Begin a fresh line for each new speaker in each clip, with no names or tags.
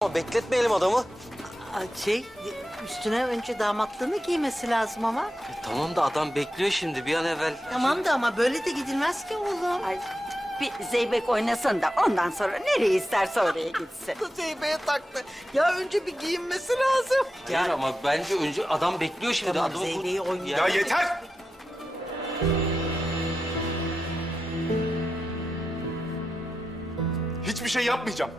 Ama bekletmeyelim adamı.
Üstüne önce damatlığını giymesi lazım ama.
Tamam da adam bekliyor şimdi bir an evvel.
Tamam da ama böyle de gidilmez ki oğlum.
Ay bir zeybek oynasın da ondan sonra nereye isterse oraya gitsin.
Zeybek'e taktı. Ya önce bir giyinmesi lazım.
Hayır ama bence önce adam bekliyor şimdi.
Tamam,
Adamı
Zeybek'i oynayacak.
Ya yeter! Hiçbir şey yapmayacağım.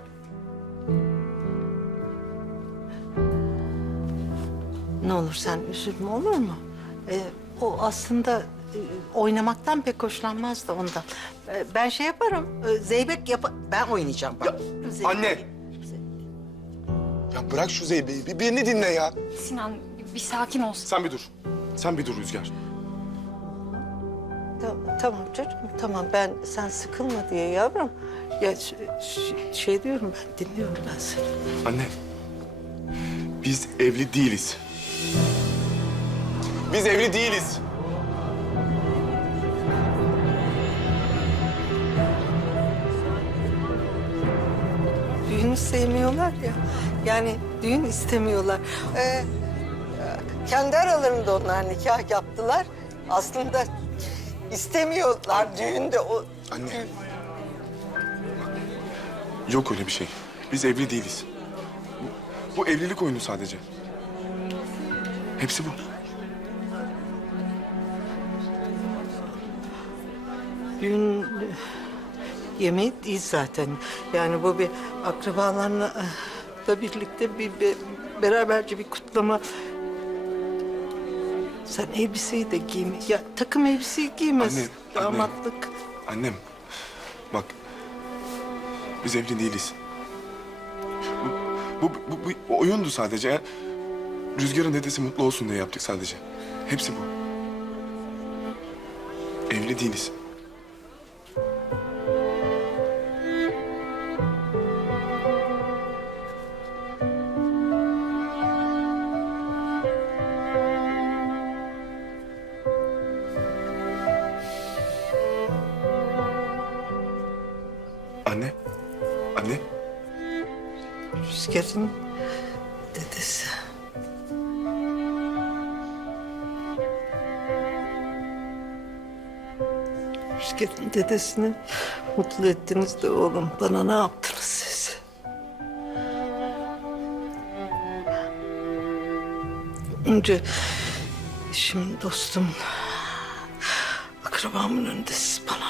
Ne olur sen üzülme, olur mu? O aslında oynamaktan pek hoşlanmaz da ondan. Ben şey yaparım, ben oynayacağım bak.
Ya, anne! Ya bırak şu Zeybe'yi, bir beni dinle ya.
Sinan bir sakin olsun.
Sen bir dur. Sen bir dur Rüzgar.
Tamam çocuğum, tamam. Sen sıkılma diye yavrum. Ya şey diyorum ben, dinliyorum ben seni.
Anne, biz evli değiliz. Biz evli değiliz.
Düğünü sevmiyorlar ya. Yani düğün istemiyorlar. Kendi aralarında onlar nikah yaptılar. Aslında istemiyorlar düğünde o...
Anne. Yok öyle bir şey. Biz evli değiliz. Bu evlilik oyunu sadece. Hepsi bu.
Düğün yemeği değil zaten. Yani bu bir akrabalarla da birlikte bir beraberce bir kutlama. Sen elbiseyi de giyme. Ya takım elbiseyi giymez.
Anne,
Damatlık.
Annem, bak. Biz evli değiliz. Bu oyundu sadece. Rüzgar'ın dedesi mutlu olsun diye yaptık sadece. Hepsi bu. Evli değiliz. Anne, anne.
Rüzgar'ın dedesi. Rüzgar'ın dedesini mutlu ettiniz de oğlum. Bana ne yaptınız siz? Önce eşim, dostum, akrabamın önünde siz bana